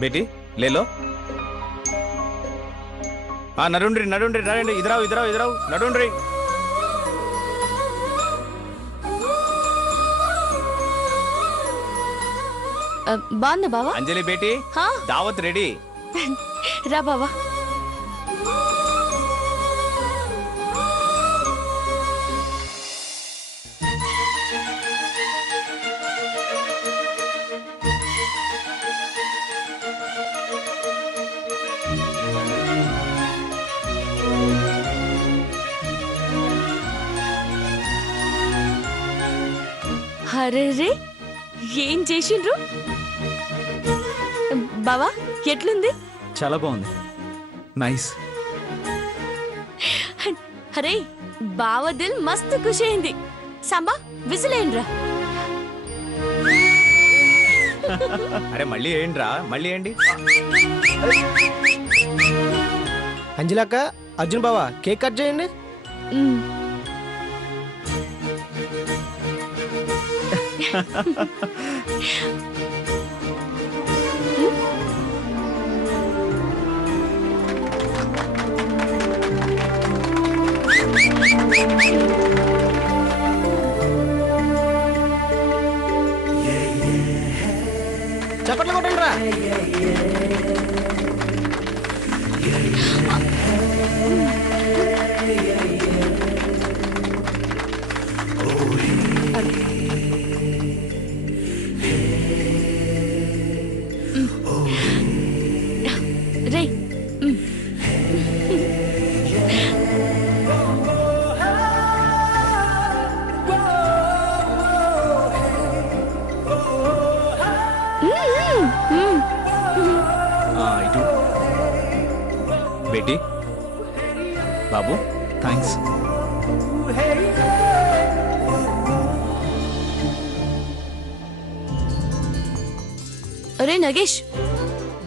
बेटी ले लो। हाँ नडुंड्री नडुंड्री नडुंड्री इधर आओ इधर आओ इधर आओ नडुंड्री। బాగుందా బావా? अंजलि बेटी हाँ दावत रेडी। రా బావా. అరే రే ఏం చేసిండ్రు బావా? ఎట్లుంది? చాలా బాగుంది, నైస్. అరే బావ దిల్ మస్తు ఖుషి అయింది. సాంబా విసిలేండ్రా. అరే మళ్ళీ ఏంట్రా మళ్ళీ ఏంటి? అంజలక్క, అర్జున్ బావా కేక్ కట్ చేయండి. చప్పట్లు కొట్టండి రా. రే ఇటు बेटी बाबू थैंक्स. అరే నగేష్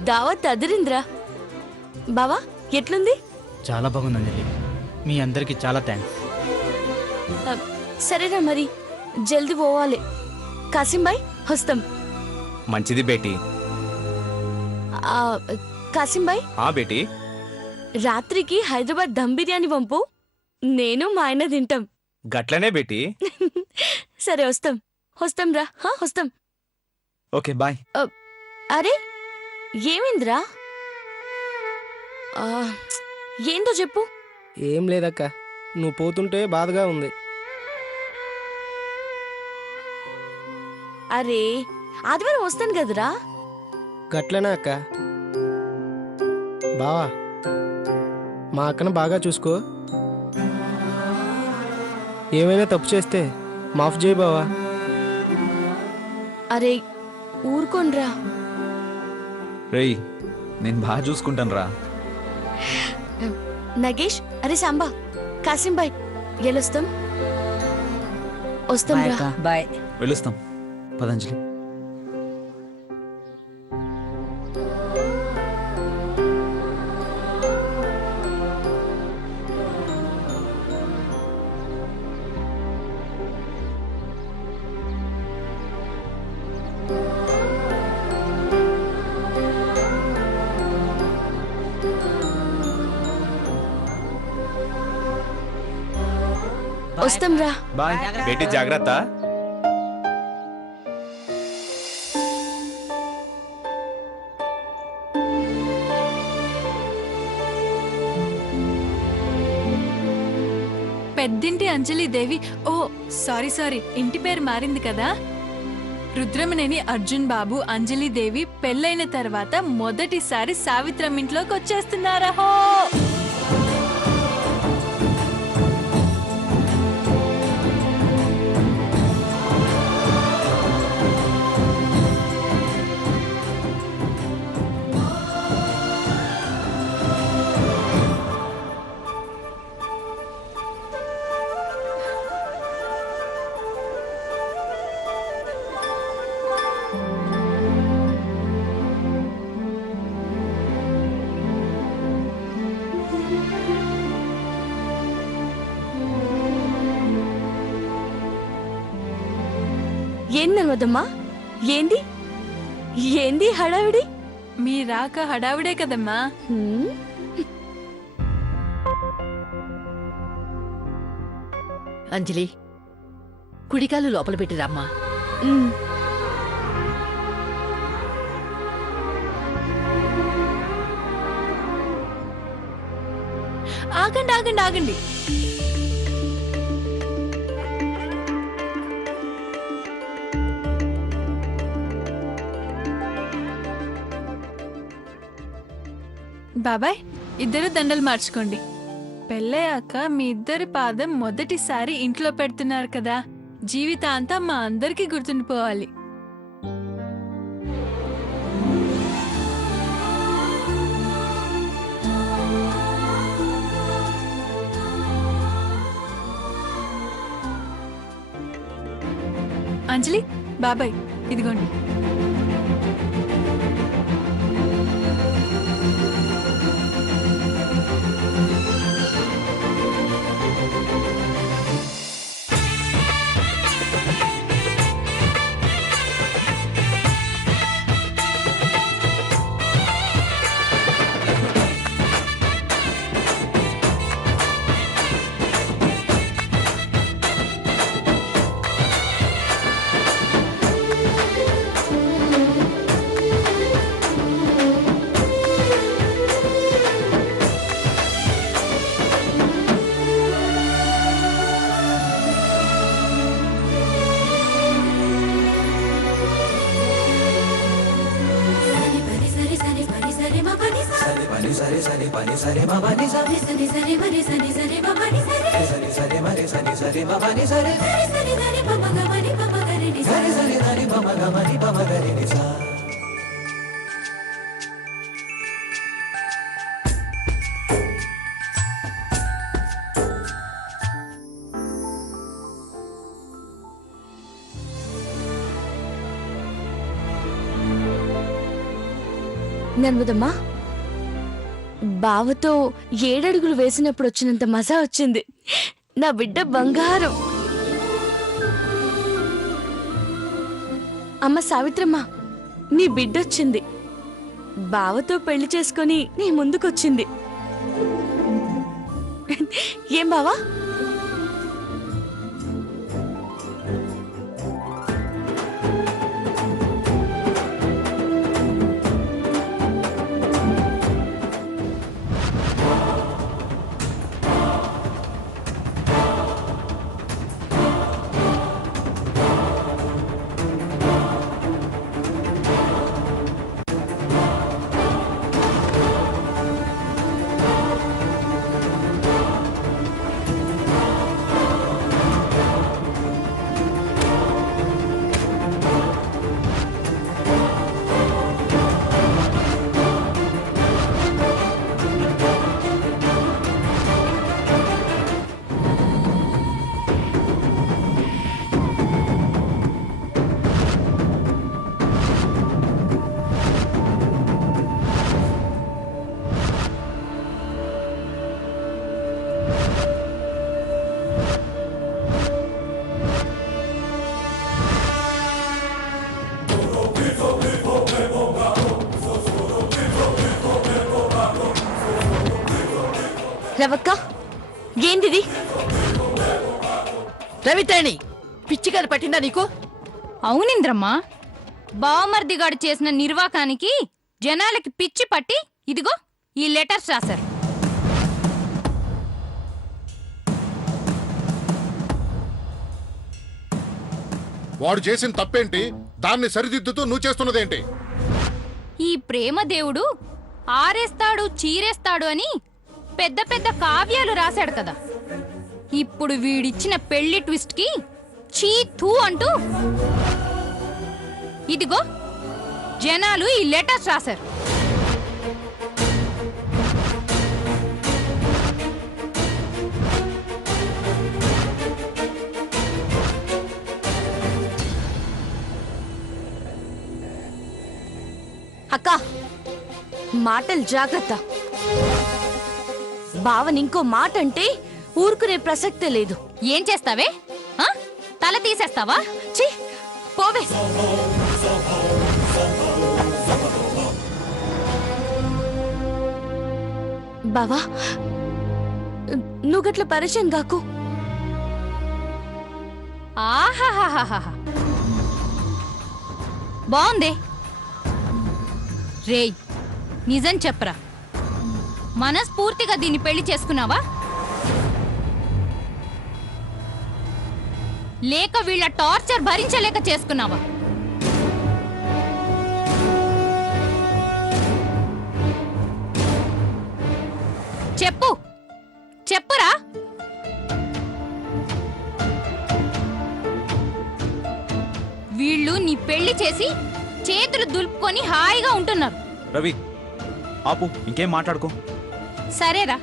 దావత్ అదిరింద్రా. బావా ఎట్లుంది? చాలా బాగుంది అంజలి, మీ అందరికి చాలా థ్యాంక్స్. సరేనా మరి జల్దీ పోవాలి. కాసిం భాయ్ వస్తాం. మంచిది బేటీ. కాసిం భాయ్ బేటీ రాత్రికి హైదరాబాద్ దమ్ బిర్యానీ పంపు, నేను మా ఆయన తింటాం. గట్లనే బేటీ. సరే వస్తాం వస్తాం రా. వస్తాం. Okay bye. అరే ఏమైందిరా? ఏందో చెప్పు. ఏం లేదక్క, నువ్వు పోతుంటే బాధగా ఉంది. అరే ఆదివారం వస్తాను కదరా. గట్లనే అక్క. బావా మా అక్కను బాగా చూసుకో. ఏమైనా తప్పు చేస్తే మాఫ్ చేయి బావా. అరే ఊరుకోండ్రా. రేయ్ నేను బాగా చూసుకుంటాను రా. నగేష్, అరే సాంబా, కాసిం భాయ్ గెలుస్తాం. వస్తాం రా. బాయ్. వెళ్ళొస్తాం పదంజలి. వస్తాం రా. బాయ్ బేటీ జాగ్రత్త. పెద్దింటి అంజలి దేవి. ఓ సారీ ఇంటి పేరు మారింది కదా. రుద్రమనేని అర్జున్ బాబు అంజలి దేవి పెళ్ళైన తర్వాత మొదటిసారి సావిత్రమ్మ ఇంట్లోకి వచ్చేస్తున్నారా. హో ఏంది నన్వదమ్మా? ఏంది ఏంది హడావిడి? మీ రాక హడావిడే కదమ్మా. హ్మ్? అంజలి కుడికాలు లోపల పెట్టిరమ్మా. హ్మ్. ఆగండి ఆగండి ఆగండి. బాబాయ్, ఇద్దరు దండలు మార్చుకోండి. పెళ్ళయ్యాక మీ ఇద్దరి పాదం మొదటిసారి ఇంట్లో పెడుతున్నారు కదా, జీవితాంతం మా అందరికీ గుర్తుండిపోవాలి. అంజలి, బాబాయ్ ఇదిగోండి. నర్మదమ్మా, బావతో 7 అడుగులు వేసినప్పుడు వచ్చినంత మజా వచ్చింది. నా బిడ్డ బంగారం. అమ్మ సావిత్రమ్మ, నీ బిడ్డొచ్చింది. బావతో పెళ్లి చేసుకొని నీ ముందుకొచ్చింది. ఏం బావా? రవక్క, ఏంటిది? రవితేణి, పిచ్చిగాని పట్టిందా నీకు? అవునింద్రమ్మా, బావమర్దిగాడు చేసిన నిర్వాకానికి జనాలకి పిచ్చి పట్టి ఇదిగో ఈ లెటర్స్ రాశారు. వాడు చేసిన తప్పేంటి? దాన్ని సరిదిద్దుతూ నువ్వు చేస్తున్నదేంటి? ఈ ప్రేమ దేవుడు ఆరేస్తాడు చీరేస్తాడు అని పెద్ద పెద్ద కావ్యాలు రాశాడు కదా. ఇప్పుడు వీడిచ్చిన పెళ్లి ట్విస్ట్ కి చీ థూ అంటూ ఇదిగో జనాలు ఈ లెటర్స్ రాశారు. అక్క, మాటలు జాగ్రత్త. బావని ఇంకో మాట అంటే ఊరుకునే ప్రసక్తే లేదు. ఏం చేస్తావే? ఆ? తల తీసేస్తావా? ఛీ, పోవే. బావా నువ్వు గట్ల పరిచయం కాకు. ఆహాహాహాహా బాగుంది. రేయ్ నిజం చెప్పరా, మనస్ఫూర్తిగా దీన్ని పెళ్లి చేసుకున్నావా లేక వీళ్ళ టార్చర్ భరించలేక చేసుకున్నావా? చెప్పు చెప్పురా. వీళ్ళు నీ పెళ్లి చేసి చేతులు దులుపుకొని హాయిగా ఉంటున్నారు. రవి ఆపు, ఇంకేం మాట్లాడుకో. సరేరా,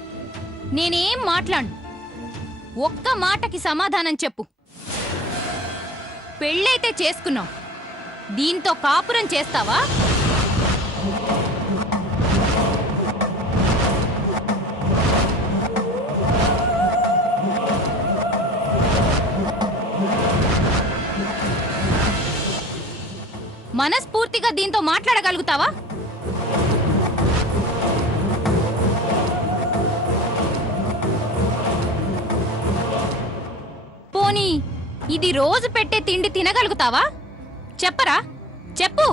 నేనేం మాట్లాడు. ఒక్క మాటకి సమాధానం చెప్పు. పెళ్ళైతే చేసుకున్నావు, దీంతో కాపురం చేస్తావా? మనస్ఫూర్తిగా దీంతో మాట్లాడగలుగుతావా? పోనీ ఇది రోజు పెట్టే తిండి తినగలుగుతావా? చెప్పరా, చెప్పు.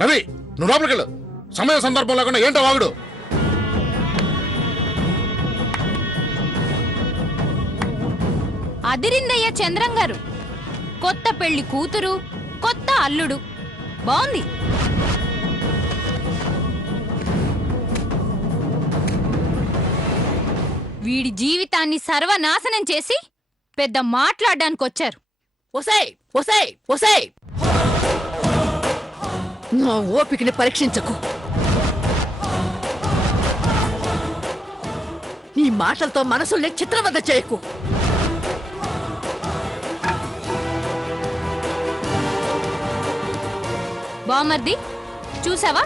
రవి నువ్వు లోపలికెళ్ళు. సమయ సందర్భం లేకుండా ఏంటో వాగుడు. అదిరిందయ్య చంద్రం గారు, కొత్త పెళ్లి కూతురు, కొత్త అల్లుడు, బాగుంది. వీడి జీవితాన్ని సర్వనాశనం చేసి పెద్ద మాట్లాడడానికి వచ్చారు. ఒసేయ్ ఒసేయ్ ఒసేయ్, నా ఓపికని పరీక్షించకు. నీ మాటలతో మనసుల్ని చిత్రవద చేయకు. బామర్ది చూసావా,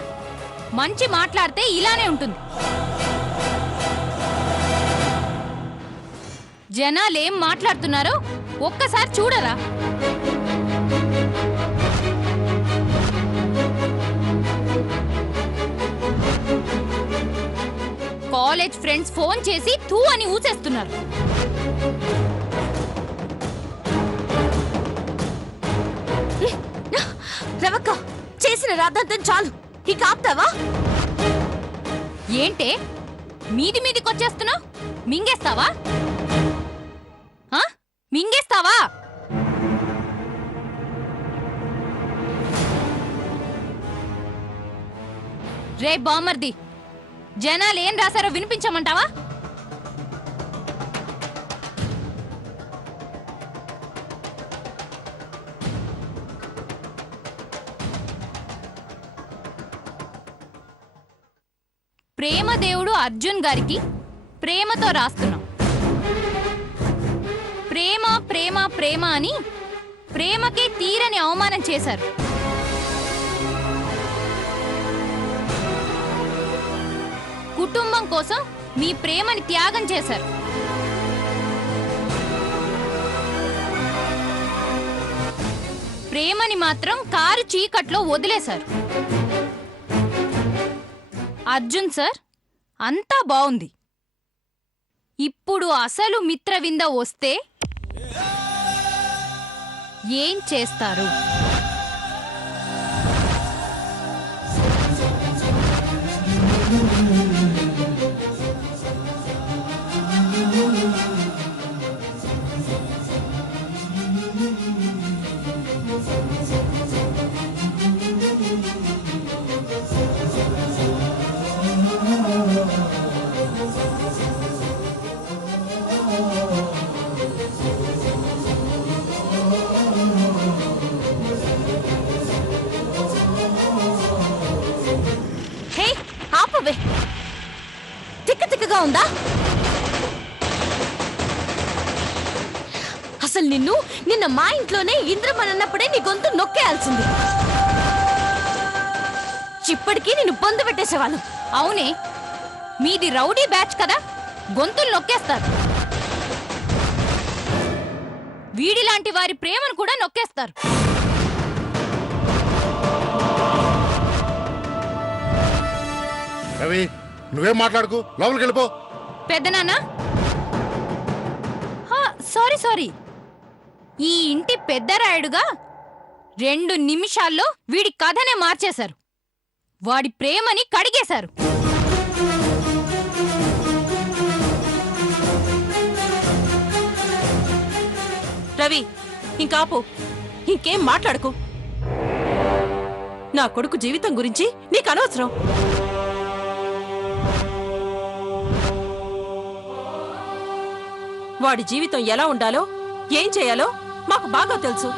మంచి మాట్లాడితే ఇలానే ఉంటుంది. జనాలేం మాట్లాడుతున్నారో ఒక్కసారి చూడరా. కాలేజ్ ఫ్రెండ్స్ ఫోన్ చేసి తూ అని ఊసేస్తున్నారు. రవక్క చేసిన రాద్దంతం చాలు, ఇక ఆపుతావా? ఏంటే మీది మీదికొచ్చేస్తున్నావు? మింగేస్తావా? మింగేస్తావా? రే బామర్ది, జనాలు ఏం రాశారో వినిపించమంటావా? ప్రేమదేవుడు అర్జున్ గారికి ప్రేమతో రాస్తున్నాం. ప్రేమ ప్రేమ ప్రేమ అని ప్రేమకే తీరని అవమానం చేశారు. కుటుంబం కోసం మీ ప్రేమని త్యాగం చేశారు. ప్రేమని మాత్రం కారు చీకట్లో వదిలేశారు. అర్జున్ సార్, అంతా బావుంది. ఇప్పుడు అసలు మిత్రవింద వస్తే ఏం చేస్తారు? హే ఆపవే, తిక్క తిక్కగా ఉందా? అసలు నిన్న మా ఇంట్లోనే ఇంద్రమన్నప్పుడే నీ గొంతు నొక్కేయాల్సింది. ఇప్పటికీ నిన్ను బొందు పెట్టేసేవాళ్ళు. అవునే, మీది రౌడీ బ్యాచ్ కదా, గొంతులు నొక్కేస్తారు. వీడిలాంటి వారి ప్రేమను కూడా నొక్కేస్తారు. రవి నువ్వేం మాట్లాడుకు, లోపలికి వెళ్ళిపో. పెద్దనాన్న సారీ సారీ, ఈ ఇంటి పెద్దరాయుడుగా 2 నిమిషాల్లో వీడి కథనే మార్చేశారు. వాడి ప్రేమని కడిగేశారు. రవి, ఇంకాపు, ఇంకేం మాట్లాడుకు. నా కొడుకు జీవితం గురించి నీకు అనవసరం. వాడి జీవితం ఎలా ఉండాలో, ఏం చేయాలో మాకు బాగా తెలుసు.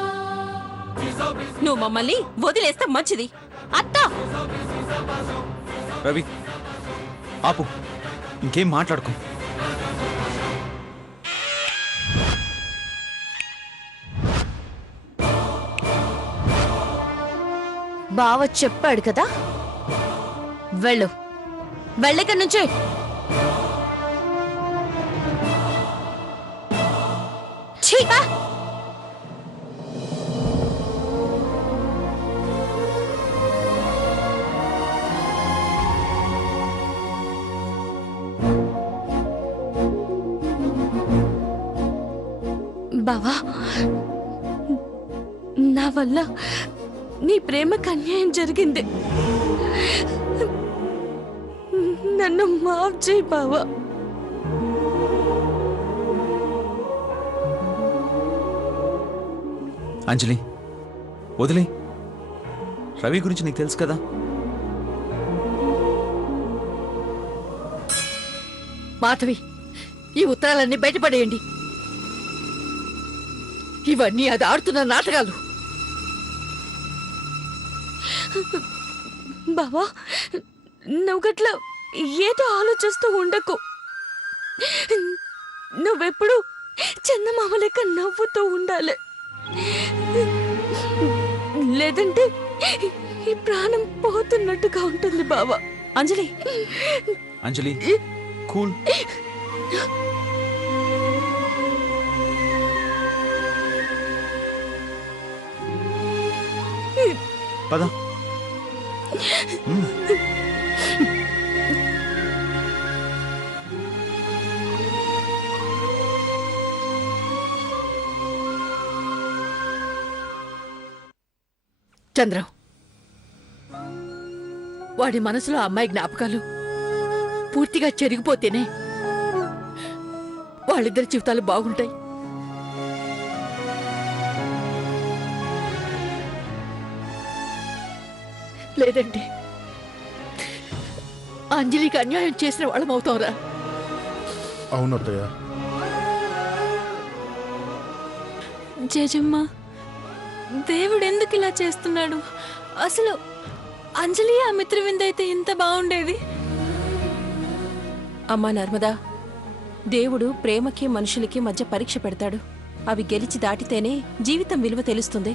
నువ్వు మమ్మల్ని వదిలేస్తే మంచిది. అత్తా, రవి ఆపు, ఇంకేం మాట్లాడుకో. బావ చెప్పాడు కదా, వెళ్ళు, వెళ్ళక నుంచే. ఛీ! బావా, నా వల్ల నీ ప్రేమకు అన్యాయం జరిగింది. నన్ను మాఫ్ చేయి బావా. అంజలి వదిలే, రవి గురించి నీకు తెలుసు కదా. మాధవి, ఈ ఉత్తరాలన్నీ బయటపడేయండి. ఇవన్నీ అది ఆడుతున్న నాటకాలు. బావా, నువ్వు గట్ల ఏదో ఆలోచిస్తూ ఉండకు. నువ్వెప్పుడు చందమామ లెక్క నవ్వుతూ ఉండాలి, లేదంటే ఈ ప్రాణం పోతున్నట్టుగా ఉంటుంది బావా. అంజలి, అంజలి కూల్. పద. చంద్రం, వాడి మనసులో అమ్మాయి జ్ఞాపకాలు పూర్తిగా చెరిగిపోతేనే వాళ్ళిద్దరి జీవితాలు బాగుంటాయి. లేదంటే అంజలికి అన్యాయం చేసిన వాళ్ళం అవుతాంరా. అవునత్తయ్య. జేజమ్మ, దేవుడు ఎందుకు ఇలా చేస్తున్నాడు? అసలు అంజలి ఆ మిత్రవిందైతే ఎంత బాగుండేది. అమ్మా నర్మదా, దేవుడు ప్రేమకి మనుషులకి మధ్య పరీక్ష పెడతాడు. అవి గెలిచి దాటితేనే జీవితం విలువ తెలుస్తుంది,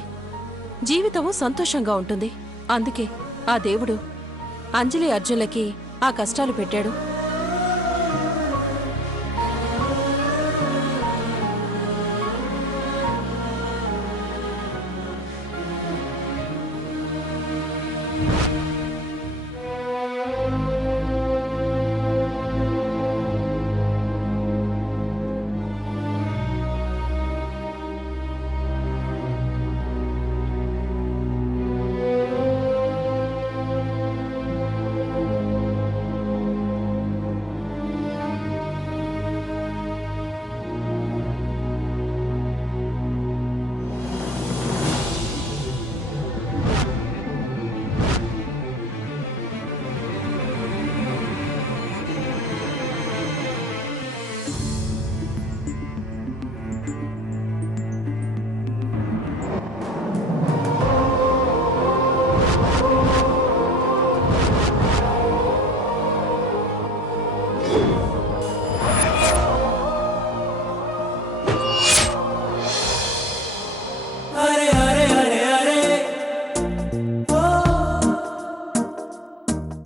జీవితము సంతోషంగా ఉంటుంది. అందుకే ఆ దేవుడు అంజలి అర్జున్లకి ఆ కష్టాలు పెట్టాడు.